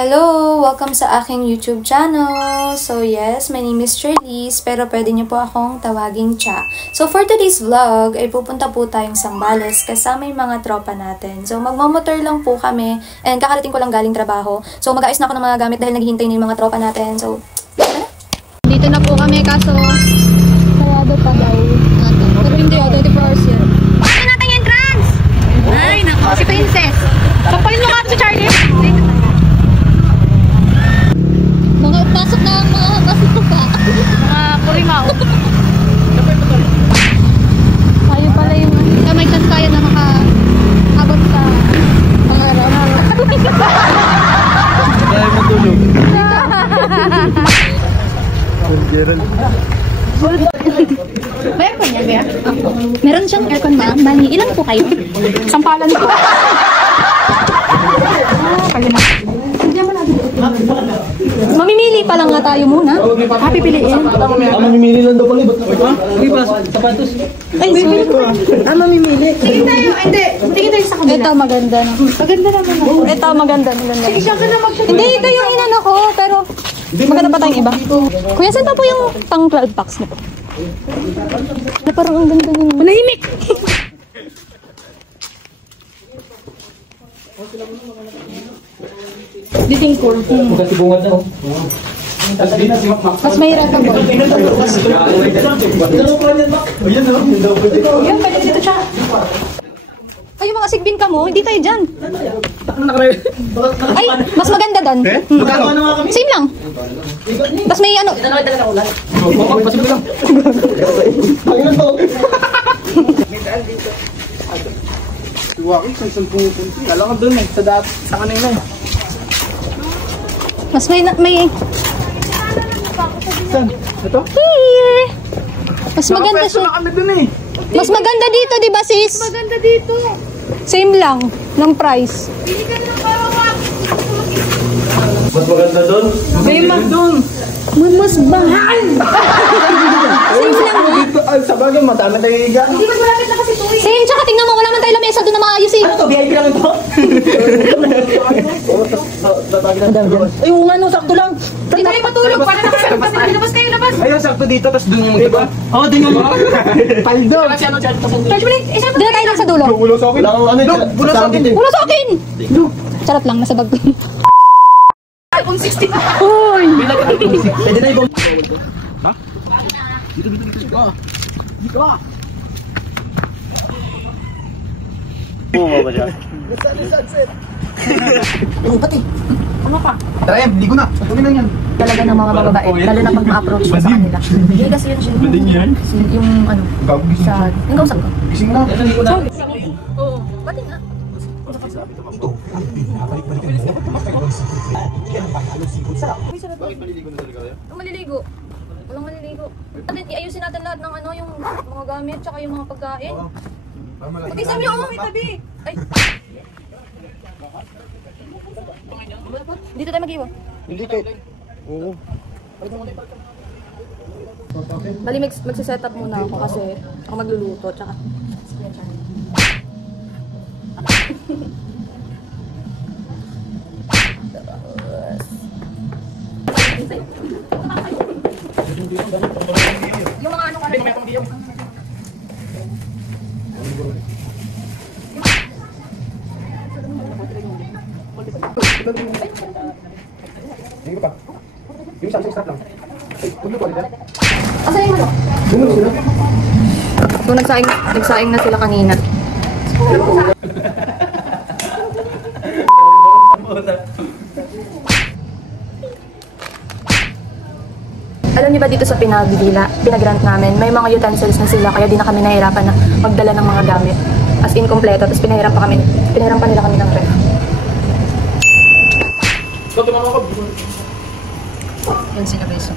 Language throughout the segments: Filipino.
Hello! Welcome sa aking YouTube channel! So yes, my name is Charlize, pero pwede niyo po akong tawaging Cha. So for today's vlog, ay pupunta po tayong Zambales kasama yung mga tropa natin. So magmamotor lang po kami, and kakarating ko lang galing trabaho. So mag-aayos na ako ng mga gamit dahil naghihintay na yung mga tropa natin. So, dito na po kami, kaso sarado pa daw. Pero hindi, 24 hours yan. Bakit natin yung entrance? Ay, naku, si Princess. Kapalin mo nga si Charlie. Mga pasok na mga pasok pa. Mga kurimaw. Tayo pala yung may chance tayo na makaabot sa pangarap. Tayo matulog. May aircon niya, Bea? Meron siyang aircon, ma'am. Bali, ilan po kayo? Sampalan po. Mamimili pa lang nga tayo muna. Pipiliin. Mamimili lang daw pala. Hindi ba? Sapatos. Ay, mamimili ko. Mamimili. Sige tayo. Hindi. Sige tayo sa kabila. Ito, maganda na. Maganda naman ako. Ito, maganda. Sige, siya ka na mag-shot. Hindi, ito yung inan ako. Pero, maganda pa tayong iba. Kuya, saan pa po yung pang 12 packs nito? Na parang ang ganda nyo. Manahimik! Diting cool. Kasi bungad na. Mas mahirap ang boy. Yan, pwede dito siya. Ay, yung mga sigbin ka mo, hindi tayo dyan. Ay, mas maganda doon. Same lang. Tapos may ano. Pasok lang. Tuwaki, saan pumupunti? Kala ka doon eh, sa kanina eh. Mas may... Saan? Ito? Here. Mas maganda Nakapeso siya. na kami doon eh. Mas maganda dito, di ba sis? Mas maganda dito. Same lang ng price. Pili ka na parang Mas maganda doon? Same lang doon. mas mahal. Same lang. Dito, sa bagay, matama tayo higa. Hindi mas malapit na kasi ito eh. Same, tsaka tingnan mo, wala man tayo lamesa doon na maayos eh. Ano to? VIP lang ito? Ay, nga no, sakto lang. Hindi tayo matulog, para labas kayo, labas. Ayun, sakto dito, tapos doon yung diba? Oo, doon yung mga. Paldo. Charge mo doon na tayo lang sa dulo. Bulo sa akin. Bulo sa akin. Wala sa akin! Charot lang, nasa bag ko. iPhone 16. Uy! Pwede na ibang. Ha? Dito. Dito ka. Oo, ba dyan? Pati. Ano pa? Tara, Em, ligo na. Tuloy lang yan. Talaga ng mga babae, lalo na pag ma-approach mo sa kanila. Hindi kasi yun siya. Bading yan? Yung ano, sa... Yung kausap ko. Gising na. Ligo na. Oo. Pati nga. Bakit maliligo na talaga kayo? Ang maliligo. Walang maliligo. Natin, iayusin natin lahat ng ano, yung mga gamit, tsaka yung mga pagkain. Pati sa inyo, may tabi. Ay. Dito tayo mag-iwa. Hindi kayo. Oo. Bali, magsiset-up muna ako kasi ako magluluto, tsaka... Yung mga ano ka rin. Hindi pa. Yung isang stop lang. Ay, huwag mo ulit. Asan yung ano? Bumulong sila. So, nagsaing na sila kanina. Alam niyo ba dito sa pinagrant namin, may mga utensils na sila kaya di na kami nahirapan na magdala ng mga gamit. As in kompleto, tapos pinahiram pa nila kami ng ref. Yan sila beso.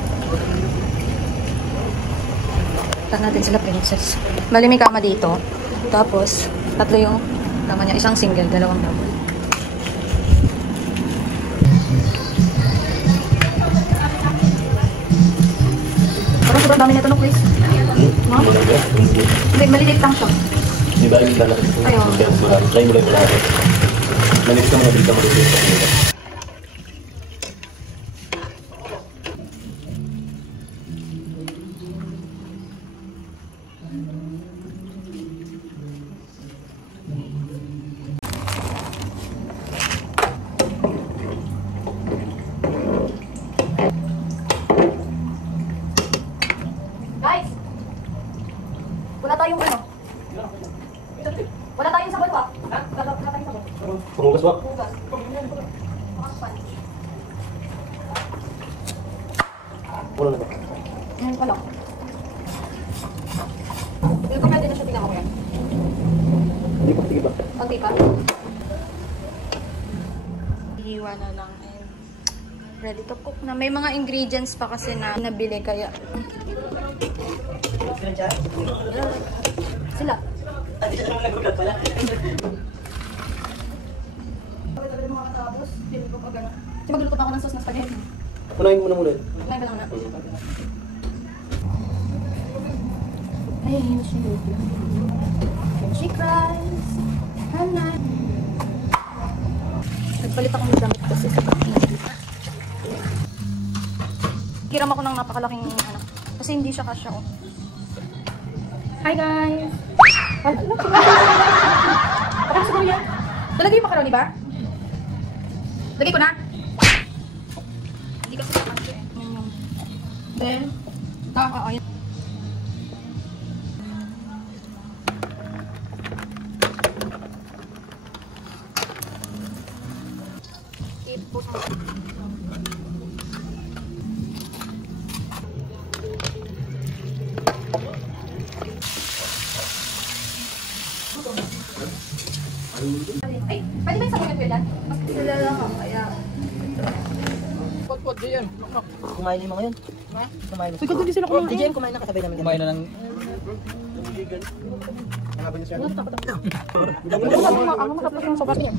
Tat natin sila princess. Bali may kama dito. Tapos, tatlo yung kama niya. Isang single, dalawang double. Parang sobrang dami nito no, please. No? Hindi, malilit lang siya. Di ba yung dala? Ayun. Try mo lang yung lahat. Manis ka mga dito mo dito. Wala tayong sabon pa. Ha? Wala tayong sabon. Pangugas ba? Bukas. Wala na ba? Ngayon pa lang. Hindi ko pwede na siya, tingnan ko yan. Hindi pa, sige ba? Konti pa. Hiwa na lang and ready to cook na. May mga ingredients pa kasi na nabili kaya. Sila. Kasi magluto pa ako ng sauce na spaghetti. Unahin mo na muna. Kumain ka lang na. Ay, kimchi rice. Hanan. Nagpalit ako ng damit kasi sa pag-ibig. Hiram ako ng napakalaking ano. Kasi hindi siya kasya. Oh. Hi guys! Wala siguro yan. Talagay yung macaroni ba? Lagay ko na. Hindi kasi nakakasya eh. Then, ayun. Ay, pwede ba yung sabungan ko yan? Mas sila lang ako, kaya... Pagpag diyan. Kumain yung mga yun. Ha? Kumain. Uy, kung hindi sila kumain. Diyan, kumain na kasabay namin. Kumain na ng... Ano matapos yung sobat niya?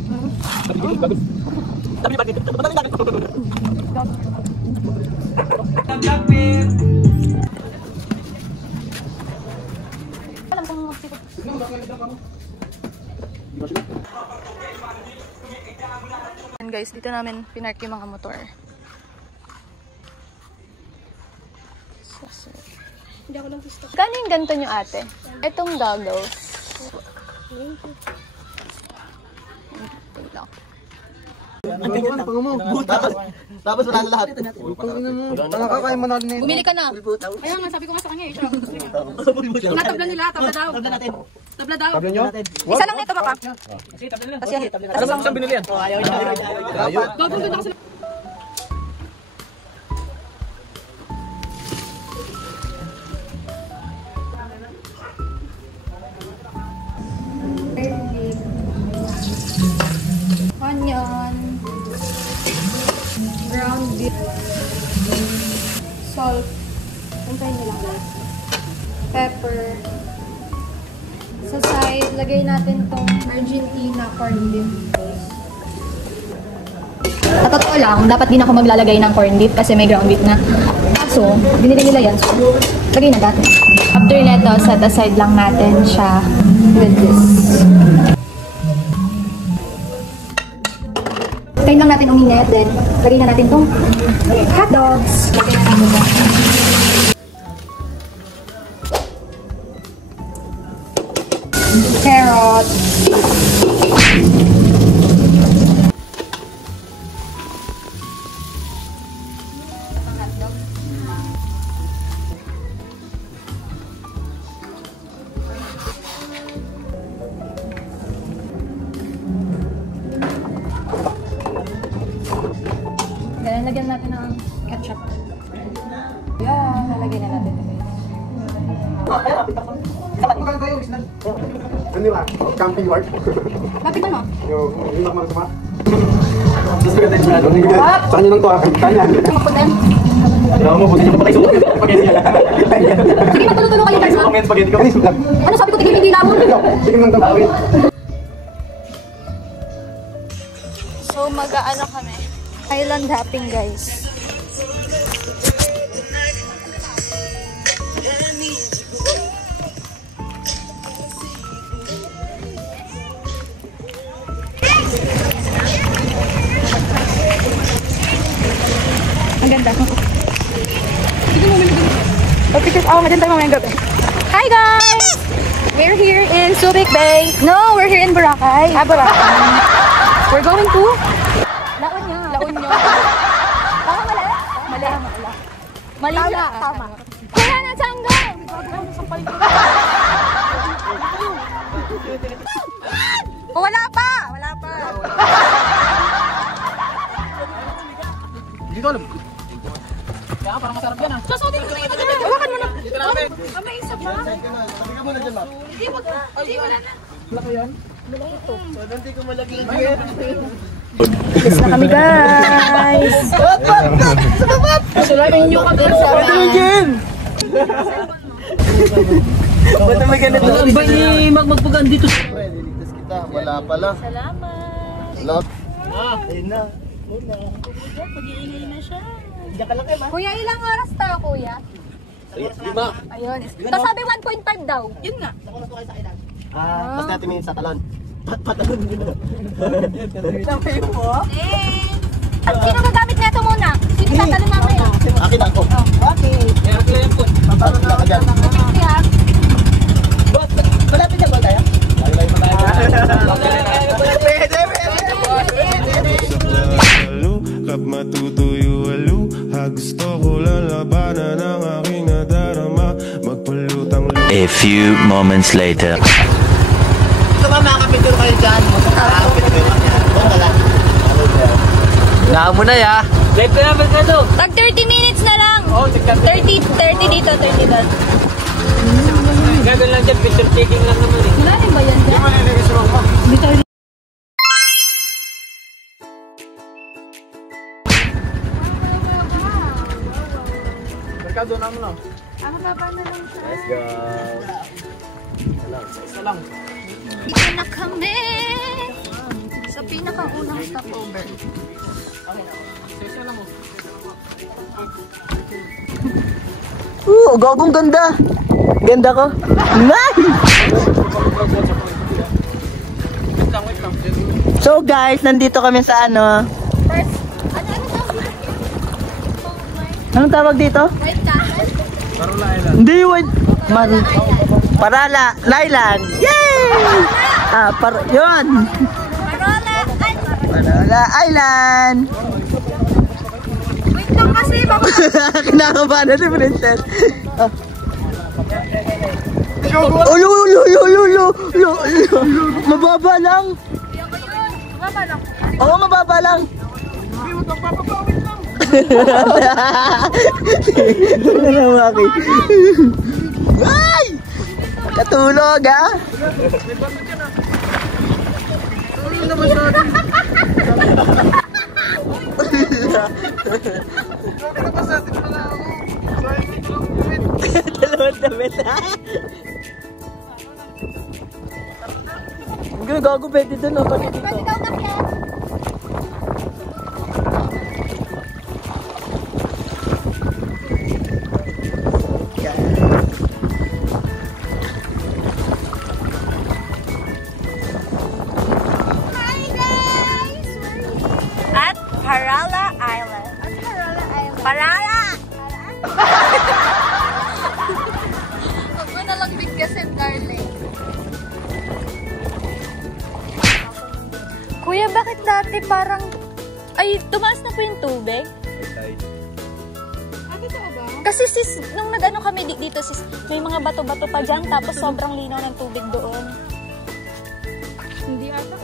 Alam kong magsikot. And guys, dito namin pinark yung mga motor. Hindi ako lang gusto. Kano yung ganito nyo ate? Itong goggles. Wait lang. Tapos wala na lahat. Nakakain mo na rin. Bumili ka na. Kaya nga, sabi ko nga sa kanya eh. Siya gusto niya. Natabla nila, tabla daw. Tabla natin. Tabla daw. Sabi nyo? Isa lang nito baka. Kasi Saan binili yan? Ayaw. gagawin doon ako sa... Onion, ground beef, salt, hintayin nyo lang guys, pepper. Sa side, lagay natin tong Argentina corned beef. Sa totoo lang, dapat din ako maglalagay ng corned beef kasi may ground beef na. So, binili nila yan. So, lagay na natin. After neto, set aside lang natin siya with this. Tayin lang natin uminit, then lagay na natin itong hot dogs. Lagay na natin ito. Carrot. Ganyan, lagyan natin ng ketchup. Yeah, lalagyan na natin ito. Ano ba? Camping work? Bakit ano? Yung naman sama? Sa kanya nang tuwa, kanya. Maputin. Alam mo, buti niyo pa kayo sulat. Sige, matulog-tulog kayo guys. Comment spaghetti ko. Ano sabi ko, tigil hindi lamon? Sige nang tawin. So, mag-ano kami? Island hopping guys. Ang ganda. Pictures ako, maganda mo ngayong gabi. Hi guys! We're here in Subic Bay. No, we're here in Boracay. Boracay. We're going to La Union. La Union. Tama mali? Mali. Mali siya. Tama. Kaya na, Chango! Oh, wala pa! Wala pa! Hindi ko alam. Kaya parang masarap yan ah. Sasotin ko na dyan! Hawakan mo na! Dito na namin. May isa pa? Sabi ka muna dyan, Ma'am. Hindi, wag na. Hindi, wala na. Laki yan. Hindi ko malagay. Yes na kami, guys! Sulamin nyo ka din sa akin. Ba't naman ganito? Ang ba ni magpugan dito? Niligtas kita. Wala pala. Salamat! Lot. Ayun na. Mag-iingay na siya. Diyan ka lang kayo, Kuya, ilang oras tayo, kuya? 5. Ayun. Tapos sabi 1.5 daw. Yun nga. Tapos natin minutes sa talon. Patalon din na. At sino gagamit nito muna? Sino tatalon mamaya? Akin ako. Okay. Patalon na ka dyan. Boss, malapit na ba tayo? Layo pa tayo. Kap matutuyo alo, gusto ko lang labanan ang aking nadarama. Magpalutang A few moments later. Ito ba makapinto kayo dyan? Makapinto kayo dyan. Wala. Naka mo na ya. Live ka naman ka to. Tag 30 minutes na lang. Oh, 30 dito, 30 doon. Gagawin lang dyan, picture taking lang naman eh. Wala rin ba yan dyan? Maliligas mo ako. Merkado na mo na. Ang haba na lang siya. Let's go. Isa lang. Dito na kami. Sa pinakaunang stopover. Isa lang mo. Gagong ganda. Ganda ko. Nice! Wait lang. So guys, nandito kami sa ano? First, ano tawag dito? Anong tawag dito? White Castle? Parula Island. Hindi, wait. Parala, Lailan. Yay! Yun. Parola Island. Parala Island. Wait lang kasi, baka Kinakabahan na si Princess. Ulo. Mababa lang. baba lang. Oo, mababa lang. Nanawaki. Ay! Katulog, ha? Dalawang damit, ha? Gago, pwede doon, oh. Pwede dito. Pwede daw nakyat. At Parala Island. Parala! Huwag mo nalang bigkasin, darling. Kuya, bakit dati parang... Ay, tumaas na po yung tubig? Kasi sis, nung nag-ano kami dito sis, may mga bato-bato pa dyan, tapos sobrang linaw ng tubig doon. Hindi ata.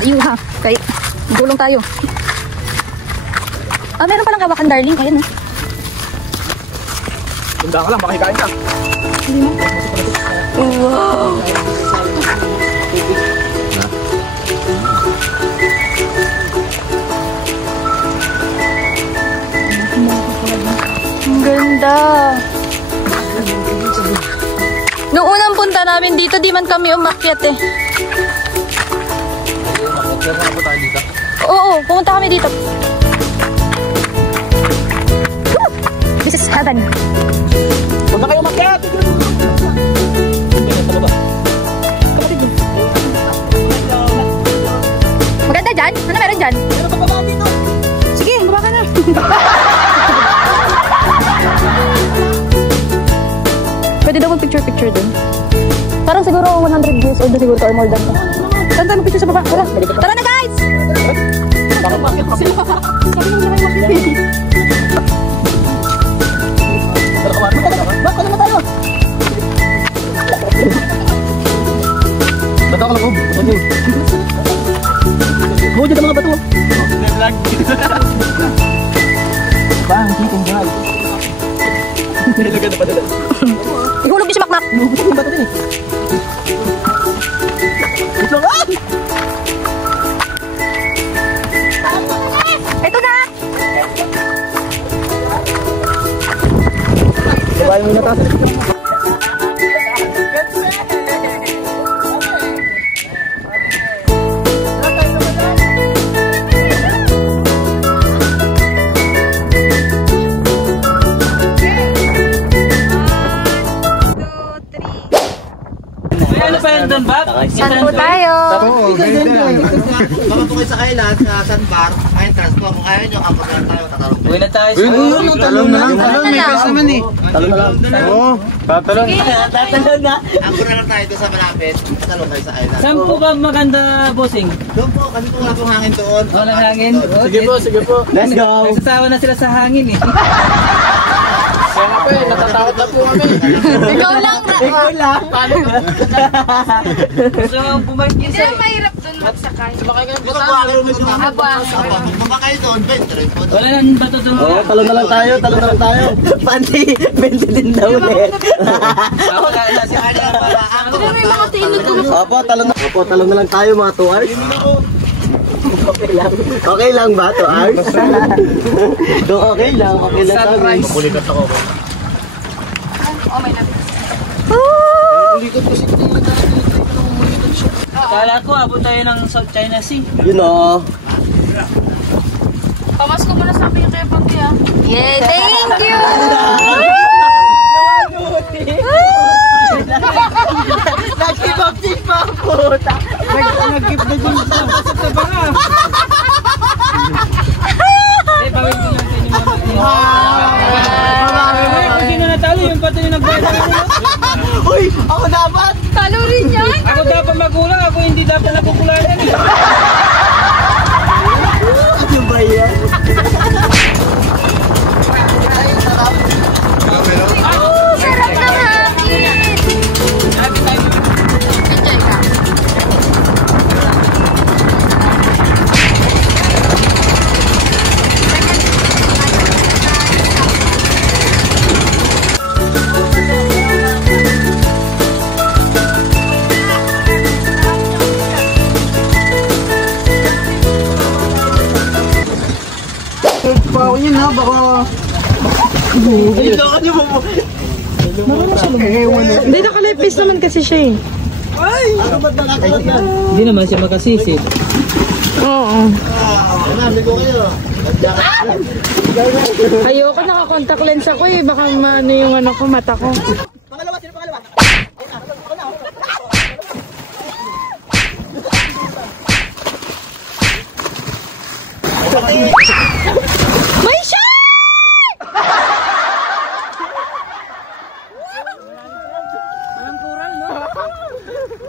Ayun ha, kaya gulong tayo. Ah, meron palang hawakan, darling. Kaya na. Tunda ka lang, makikain ka. Wow! Ang ganda! Noong unang punta namin dito, di man kami umakyat eh. Oo, pumunta kami dito. Woo! This is heaven. Huwag na kayo makyat! Maganda dyan? Ano meron dyan? Meron ka pa ba dito? Sige, baba ka na. Pwede daw mag-picture-picture dun. Parang siguro 100 years old na siguro or more than that. Saan tayo mag-picture sa baba? Wala. Tara na, guys! Bakit makyat kasi? Sabi nung naman mag-picture. Tara ka ba? Baka naman tayo. Ihulog niyo si Makmak. Ito na! Sabay mo na ta. Ano pa yung doon ba? Saan po tayo? Baka po kayo sa kailan, sa sandbar, entrance po. Kung kaya nyo, kapag lang tayo, tatalong. Uwi na tayo. Talon na lang. Talon, may pesa naman eh. Talong na lang. Oo, tatalon. Tatalon na. Ako na lang tayo doon sa malapit. Tatalong kayo sa kailan. Saan po ba maganda, bossing? Doon po, kasi po wala pong hangin doon. Walang hangin? Sige po, sige po. Let's go. Nagsasawa na sila sa hangin eh. Kaya nga po eh, natatakot na po kami. Ikaw lang. Gusto mo bumangkin Hindi sa'yo. ang mahirap dun magsakay. Sumakay kayo Ito po po, ako rin sa Abuangin. Baba kayo doon, 20 rin po. Wala nang bato doon. Talong na lang tayo, talong na lang tayo. Pandi, 20 din daw ulit. Ako na si Ana. Pero may mga tinod ko. Opo, talong na lang tayo mga 2 hours. Okay lang. Okay lang ba 2 hours? Okay lang sa amin. Mabulikat ako. Oh, may nabi. Kala ko abot tayo ng South China Sea. Yun o. Pamasko mo na sabi yung kaya pati ah. Yay, thank you! Nag-give pa po. Nag-give na dyan sa banga. Eh, pawin ko lang sa inyo mga kung sino natalo, yung pati yung nagbayad na nila. Uy, ako dapat. Talo rin yan! Ako dapat magulang, ako hindi dapat napupulayan eh. Ano ba yan? Sarap ng hangin! Enjoy ka. Pao yun ha, baka... Hindi, nakalipis naman kasi siya eh. Hindi naman siya makasisip. Oo. Sabi ko kayo. Ayoko, naka-contact lens ako eh. Baka maano yung ano ko, mata ko. Pangalawa, sino pangalawa? May shark! Walang kural, no?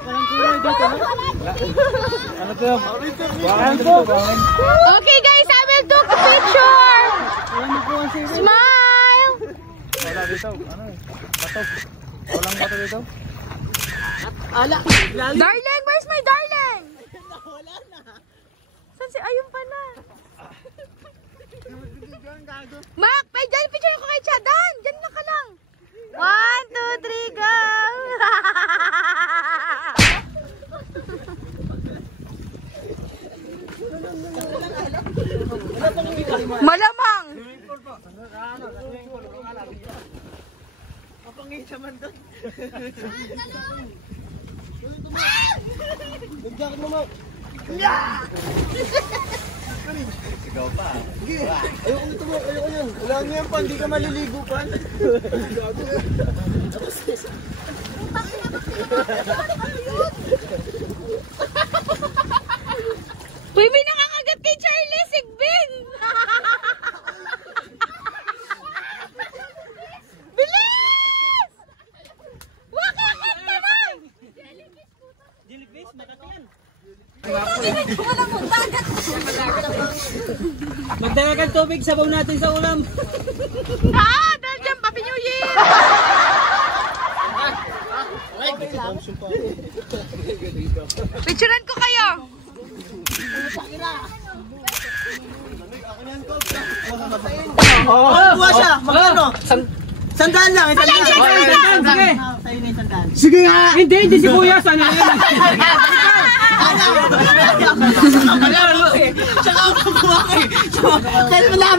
Walang kural dito, no? Ano to? Walang to. Okay guys, I will take a picture! Smile! Wala dito, ano eh, bato. Walang bato dito. Darling, where's my darling? Wala na. Saan si Ayun pa na? Mac, may dyan, picture ko kay Chadan. Dyan na ka lang. 1, 2, 3, go! Malamang! Ayoko nito mo, ayoko yan. Wala nga yan pa, hindi ka maliligo pa. Uy, may nakakagat kay Charlie, Sigbin! Bilis! Wakakat naman! Jellyfish, makati yan. Magdala kang tubig, sabaw natin sa ulam. Ah, dahil dyan, Happy New Year! Picturean ko kayo! Kuha siya. Magkano? Sandaan lang. Sige nga! Hindi si Kuya. Sana yun.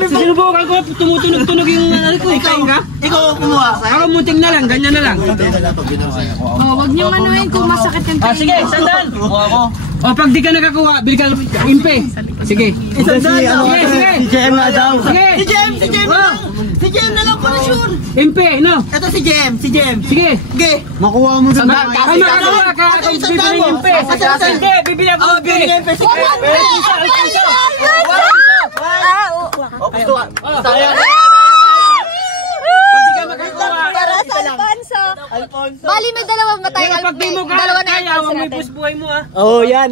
Sinubukan ko, tumutunog-tunog yung ikaw ka? Ikaw kumuha. Ako munting na lang, ganyan na lang. Huwag niyong anuhin kung masakit yung tayo. Sige, sandal! O pag di ka nakakuha, bili ka impe. Sige. Sandaan. Sige. Si JM nga daw. Sige. Si JM na lang para sure. Impe, no? Ito si JM. Sige. Sige. Makuha mo sa Sandal. Kung makakuha ka, kung bibili ng impe. Hindi, bibili ako ng impe. Alfonso. Bali, may dalawa matay. Pag di mo Dalawa na kaya, huwag mo ipus buhay mo ah. Oh, yan.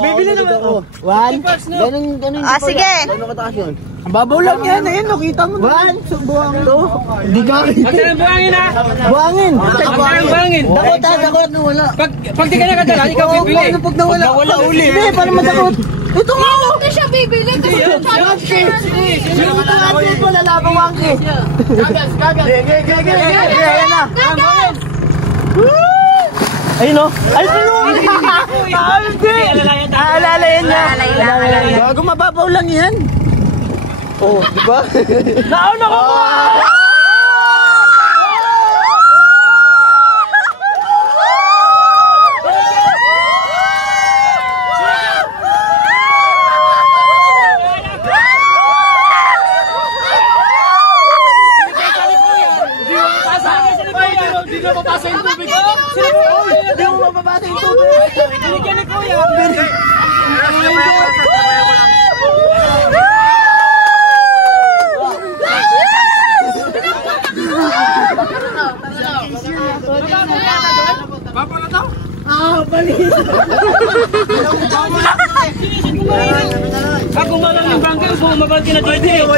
Bibili naman ako. One. Ganun. Sige. Ganun kataas yun. Ang babaw lang yan, ayun, nakita mo. One. Buwang to. Hindi ka. Magka ng buhangin ha. Buwangin. Magka ng buhangin. Dakot. Wala. Pag di ka nakadala, ikaw bibili. Pag nawala uli. Hindi, para madakot. Ito nga. Hindi siya bibili kasi challenge siya. Lalabang wangki. Gagas. Ayan na. Ayun o. Ay, tulungan! Alalayan niya. Gago, mababaw lang yan. Oh, di ba? Nauna ko! Ako malang ng bangka, bumabal ka na dito.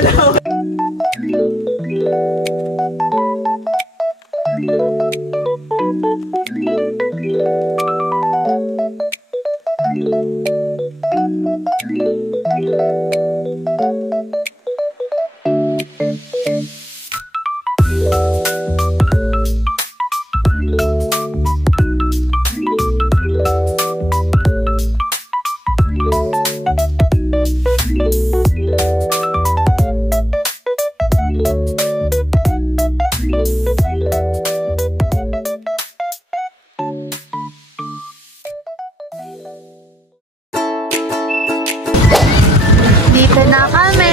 Dito na kami.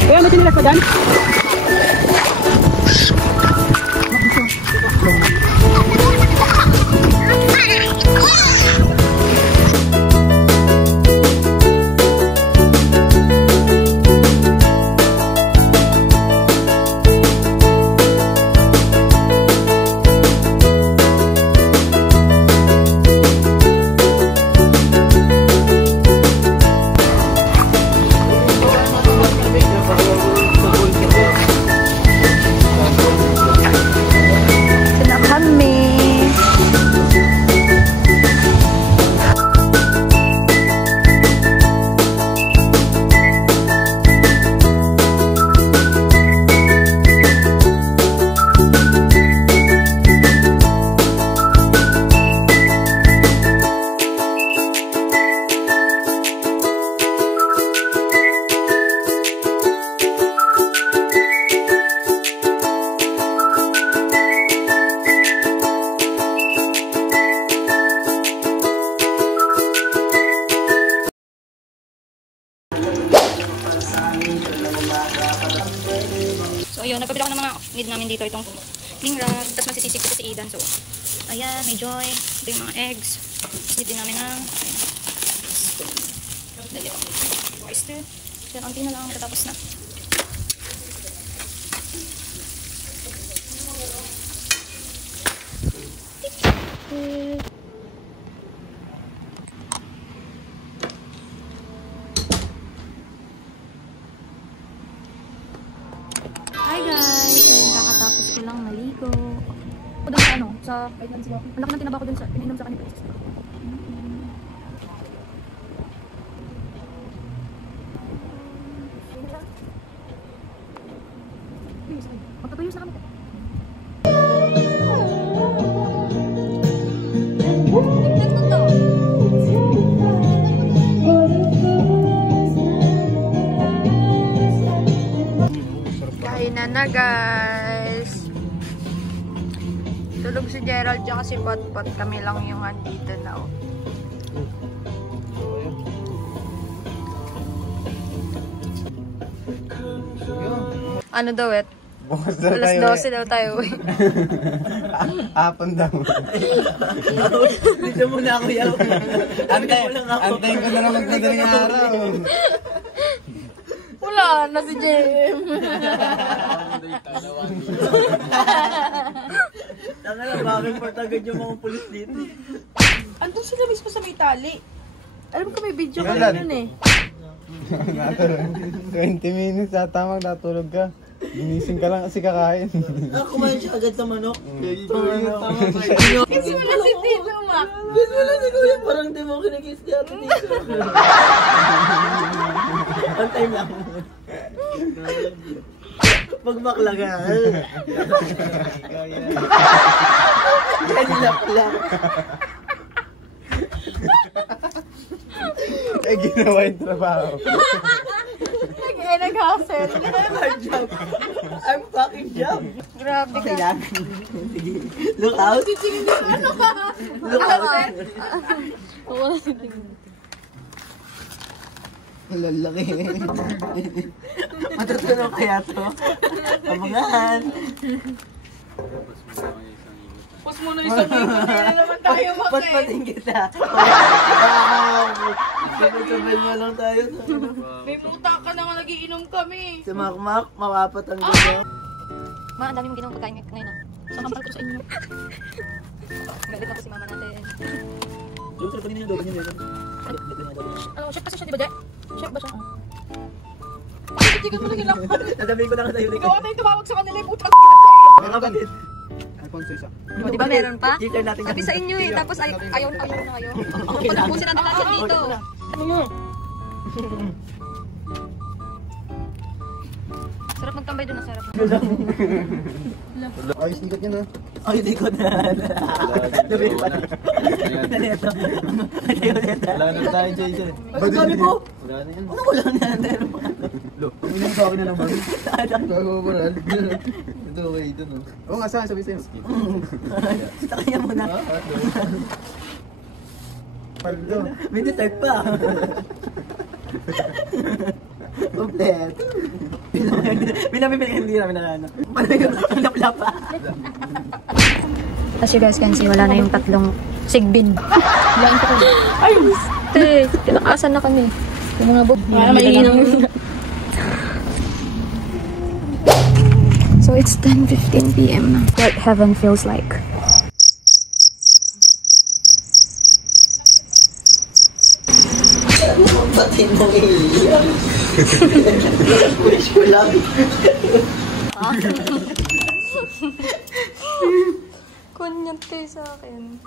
Kaya natin nila pa dan? So, ayun, nagpabila ko ng mga need namin dito, itong cling wrap, tapos magsisisip ko si Aidan. So, ayan, may Joy, ito yung mga eggs. Need din namin ng spoon. Dali ko. Oyster. Yan, konti na lang, matatapos na. maligo. O doon sa ano, sa ang laki ng tinaba ko doon sa pinainom sa kanila. Magpapayos na kami. Kain na guys. Tulog si Gerald tsaka si Potpot. Kami lang yung andito na. Oh. Ano daw et? Alas 12 daw tayo. Apon daw. Dito muna ako yaw. Antayin ko na lang magmadaling araw. Wala na si Jem. Tanga na, bakit patagad yung mga pulis dito? Andun sila mismo sa may tali. Alam ko may video ka Gerald. nun eh. 20 minutes ata magtatulog ka. Ginising ka lang kasi kakain. Kumain siya agad sa manok. Kasi wala si Tito Mac. Bis mo lang si Kuya, parang di mo kinikiss niya ito dito. Antay lang. Pagbaklagan. Kanila pala. Eh, ginawa yung trabaho. Nag-hustle. I'm job. I'm fucking job. Grabe ka. Look out. Look out. Lalaki. Matutunan kaya to. Abangan. Pus mo na isang minuto. Hindi na naman tayo maki. Patpating kita. Sabay-sabay mo lang tayo. May puta ka na nga nagiinom kami. Si Makmak, mapapatanggal mo. Ma, ang dami mong ginawang pagkain ngayon. Sa kampal ko sa inyo. Galit ako si mama natin. Yung teleponin niyo, doon niyo. Ano, chef kasi siya, di ba, Jack? Chef ba siya? Tigan mo na lang. Nadabihin ko na ka sa'yo. Ikaw tayo tumawag sa kanila. Puta. Mga kapatid. iPhone 6 ah. O, di ba meron pa? Teacher natin. Sabi sa inyo eh, tapos ayaw na kayo. Ako na po sila nakasan dito. Sarap magtambay doon, sarap. Ayos nikat yan ha. Ay, hindi ko na. Dabihin pa na. Ganito. Wala na tayo, Jason. Ang sabi mo? Wala na yan. Ano ko lang na? Uminom sa akin na naman. Gago ko na. Ito okay, ito no. Oo nga, sabi sa'yo. Sa kanya muna. Paldo. May dessert pa. Komplet. Binamimili hindi namin na. Paano yung napla pa? As you guys can see, wala na yung tatlong sigbin. Lain ko kami. Ay, te, tinakasan na kami. Yung mga bog. Wala mainom. So it's 10:15 PM na. What heaven feels like. Batin mo iiyak. Wish ko lang. Kunyat kayo sa akin.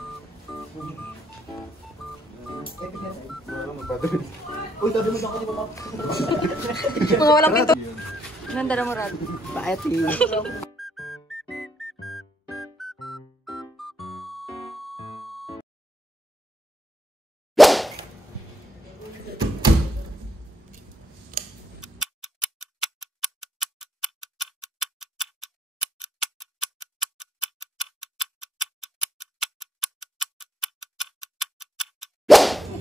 Uy, tabi mo sa akin, di ba? Mga walang pinto. Nandara mo, Rad. Paeti.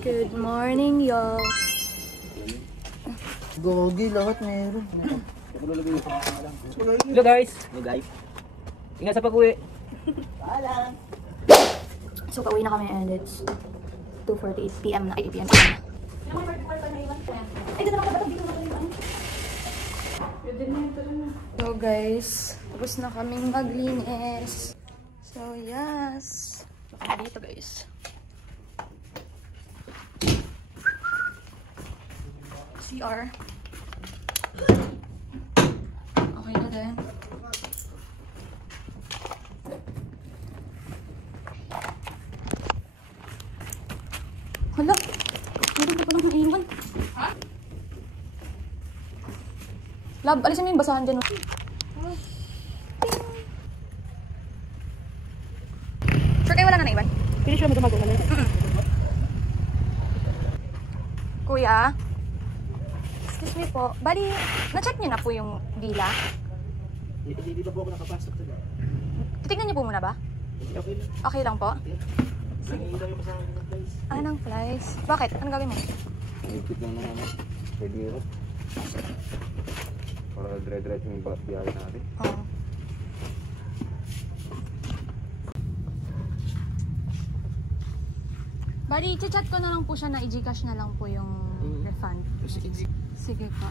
Good morning, y'all. Gogi, lahat meron. Hello guys. Hello guys. Ingat sa pag-uwi. Paalam. So, pauwi na kami and it's 2:48 PM na. 8 PM. So, guys, tapos na kaming maglinis. So, yes. Baka dito, guys. CR. Okay na din. Hala, meron ka palang naiwan. Love, alisin mo yung basahan dyan. Sure kayo wala na naiwan? Pili siya mo dumago na. Kuya? Excuse me po. Bali, na-check niyo na po yung villa? Hindi pa po ako nakapasok sa Titignan niyo po muna ba? Okay lang. Okay lang po? Nangihilaw yung masahin ng place. Ng flies. Bakit? Anong gagawin mo? Ipit lang na naman. Pwede yun. Para dire-diretso yung biyahe natin. Oo. Bali, chat ko na lang po siya na i-Gcash na lang po yung refund. Sige po.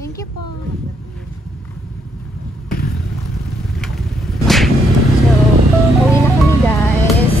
Thank you po. So, uwi na kami guys.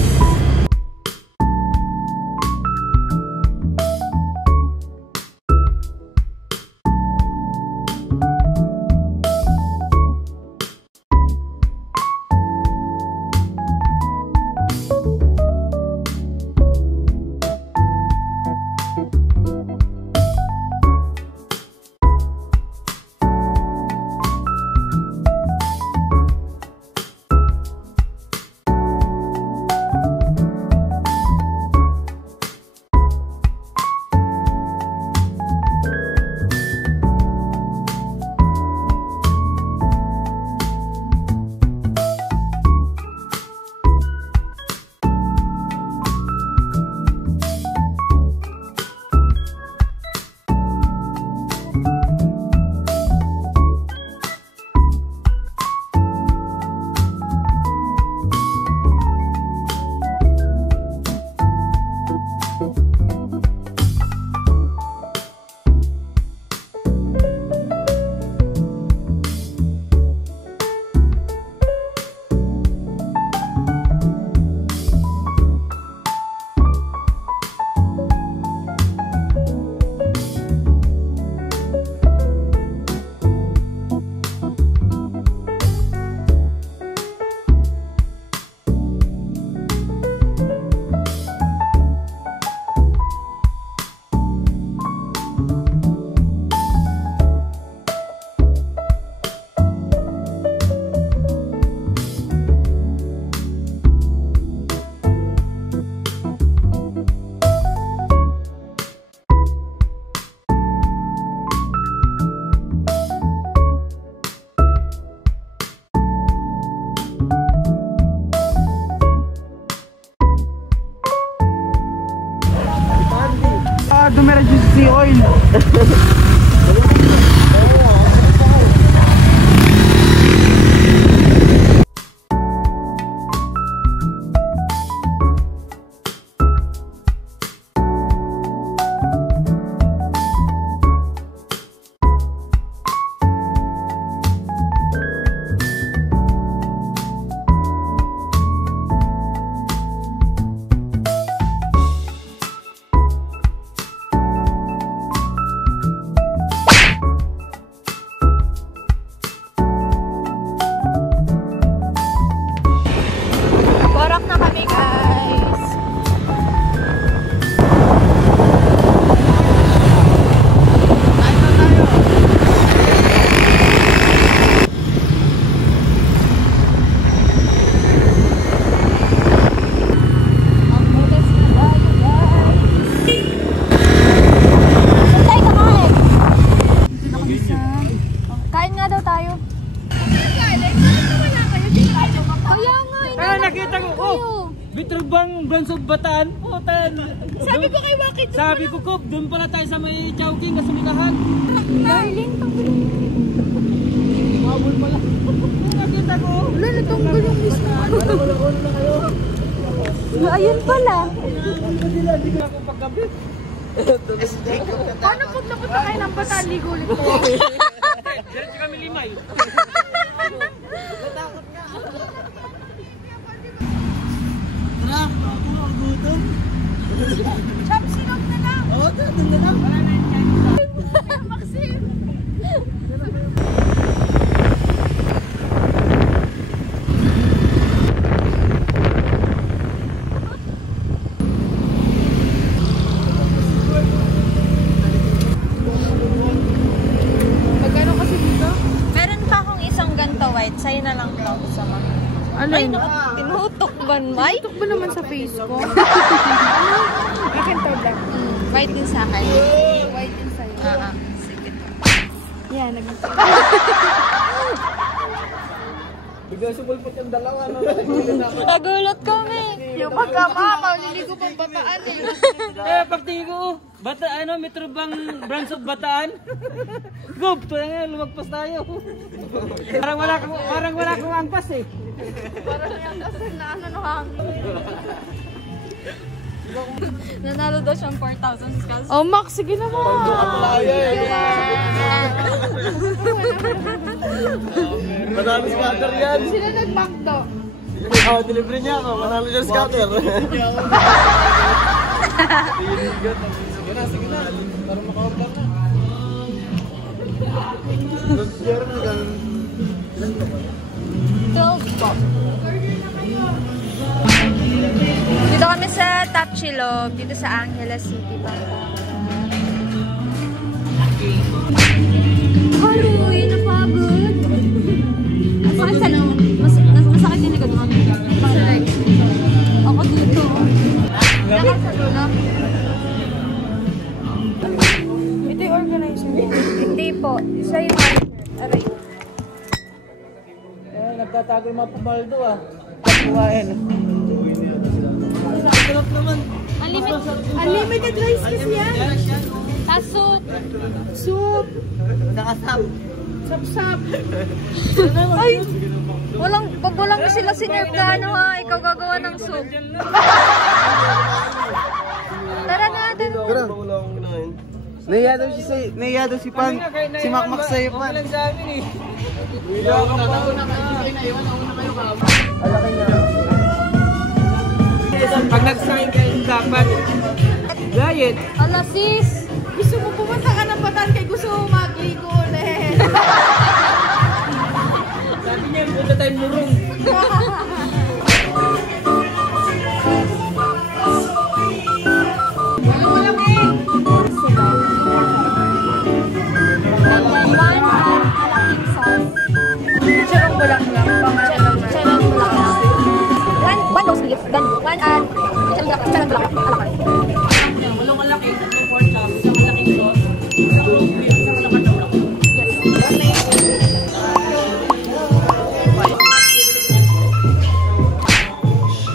Emergency oil. Bataan, putan. Sabi ko kay Waki. Sabi ko, Kob, doon pala tayo sa may Chowking, kasuminahan. Darling, tanggalin. Mabul pala. Nakita ko. Wala na tanggalin mismo. Wala na kayo. Ayun pala. Hindi ko ako paggabi. Paano pag napunta kayo ng Bataan, ligo ulit ko? Diretso kami Limay. Natakot nga. Tara, ako gutom. Chop, sinog na lang. Oo, doon na lang. Wala na yung Chinese. Maxim. Ay, tinutok ba? May? Tok ba naman sa face ko? Akin to black. White din sa akin. White din sa'yo. Sige. Yan, Bigla sumulpot yung dalawa. Nagulat kami. yung pagkamama, hindi ko pang bataan eh. Eh, pagtingin ko, Metro Bank branch of Bataan. Gob, lumagpas tayo. Parang wala kang angpas eh. Parang yung kasi na ano no hangin. Nanalo daw siyang 4,000 skulls. Oh, Max, sige naman. Madami scatter yan. Sila nag-back to. Oo, delivery niya ako. Manalo siya scatter. Sige na. Para maka-upload na. Dito kami sa Top Chilog, dito sa Angeles City, Pampanga. Haloy, napagod. Masakit yung likod mo. Masakit. Ako dito. Nakal sa dulo. Ito yung organizer. Hindi po. Siya yung manager. Aray. Eh, nagtatago yung mga pumaldo ah. Kuhain. Sarap naman. Unlimited rice kasi yan. Tasok. Soup. Nakasap. Sap-sap. Ay! Pag walang sila sinerve ka, ano ha? Ikaw gagawa ng soup. Tara natin. Pero, naiya daw si Pan. Si Makmak sa'yo, Pan. Okay lang sa amin eh. Pag nag-sign kayo dapat diet. Ala sis! Gusto mo pumunta ka ng Bataan kay gusto mo magligo ulit. Sabi niya, punta tayong murong. Charong bulaklak. Pangalan lang. Charong bulaklak. One rose leaf. Then one and charong bulaklak. Alakan. Walang malaki, isang pork chop, isang malaking sauce, isang roast beef, isang malaking bulaklak.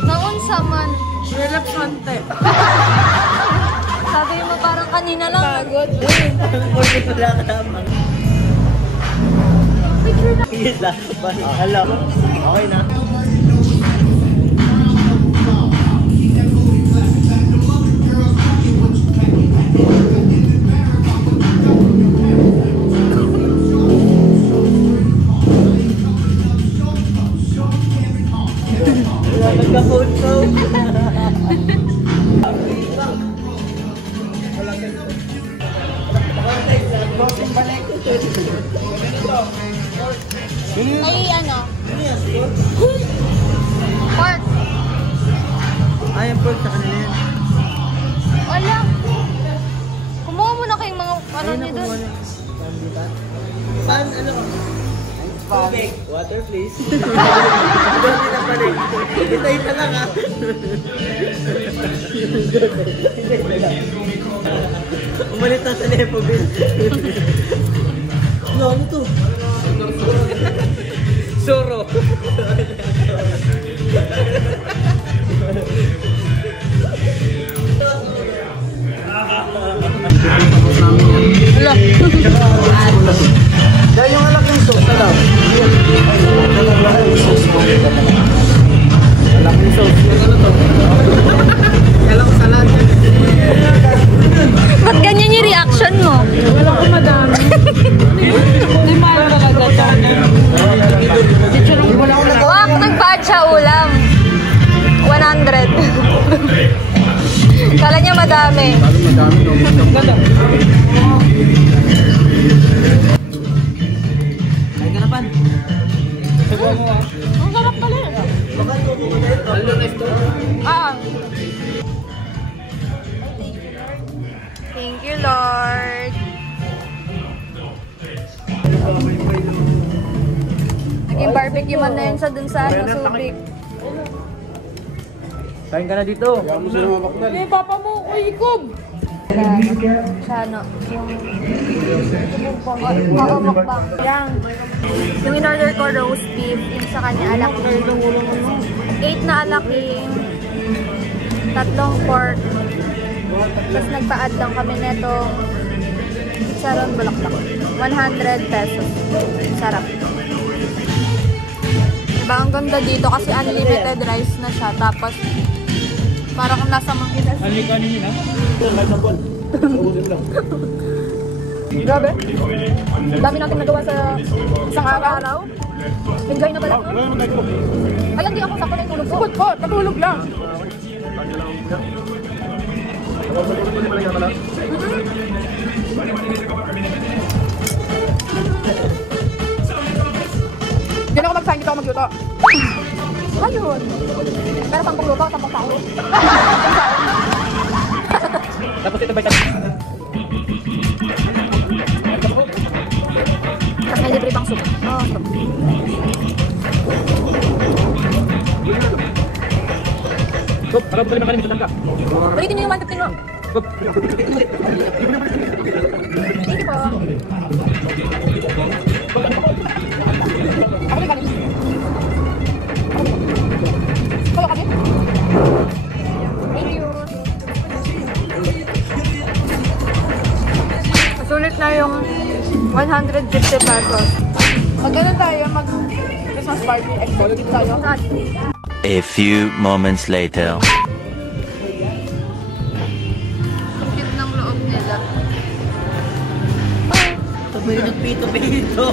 Naunsa man. Relax konti. Sabi mo parang kanina lang. Pagod. Alam. Okay na. Nagka-photo. Ay, ano? Pork. Ay, ang pork sa kanila yan. Wala. Kumuha mo na kayong mga ano niyo doon. Pan, ano? Tubig. Water, please. Dati na pala. Itay na lang ah. Umalit na sa Nepo Bill. Ano to? Soro. Dahil yung alak yung sauce na lang. Alak yung sauce. Alak salad. Ba't ganyan yung reaction mo? Wala ko madami. Lima na kagatan. Charong bulaklak. Wak, nagbayad siya ulam. 100. Kala niya madami. Kain ka na, Pan. Ang sarap pala. Thank you, Lord. Naging barbecue man na yun sa dun sa Subic. Kain ka na dito. Kaya mo sila mabaknal. Yung papa mo, ikob! Siya, no? Yung mukbang. Yung in-order ko, roast beef. Yung sa kanya, alaking. 8 na alaking. 3 pork. Tapos nagpa-add lang kami netong chicharon bulaklak. 100 pesos. Sarap. Diba, ang ganda dito kasi unlimited rice na siya. Tapos, parang kung nasa Manginas. Halikanin nyo na. Grabe. Dami natin nagawa sa isang araw. Enjoy na pala. Ay, hindi ako sakto na yung tulog ko. Sukot ko, natulog lang. Hindi na ako mag-sign, dito ako magluto. Ayun. Pero pang pagluto, 10 tao. Tapos ito ba ito? Tapos may libre pang soup. Oh, soup. Bob, harap ka rin makalimutan ka. Ulitin niyo yung 115 mo. Bob. Thank you po. Ako rin kanin. Kaya kanin? Thank you. Sulit na yung 150 pesos. Pag ganun tayo, mag-Christmas party, executive tayo. A few moments later. Ang cute ng loob nila. Ito ba yung nagpito-pito?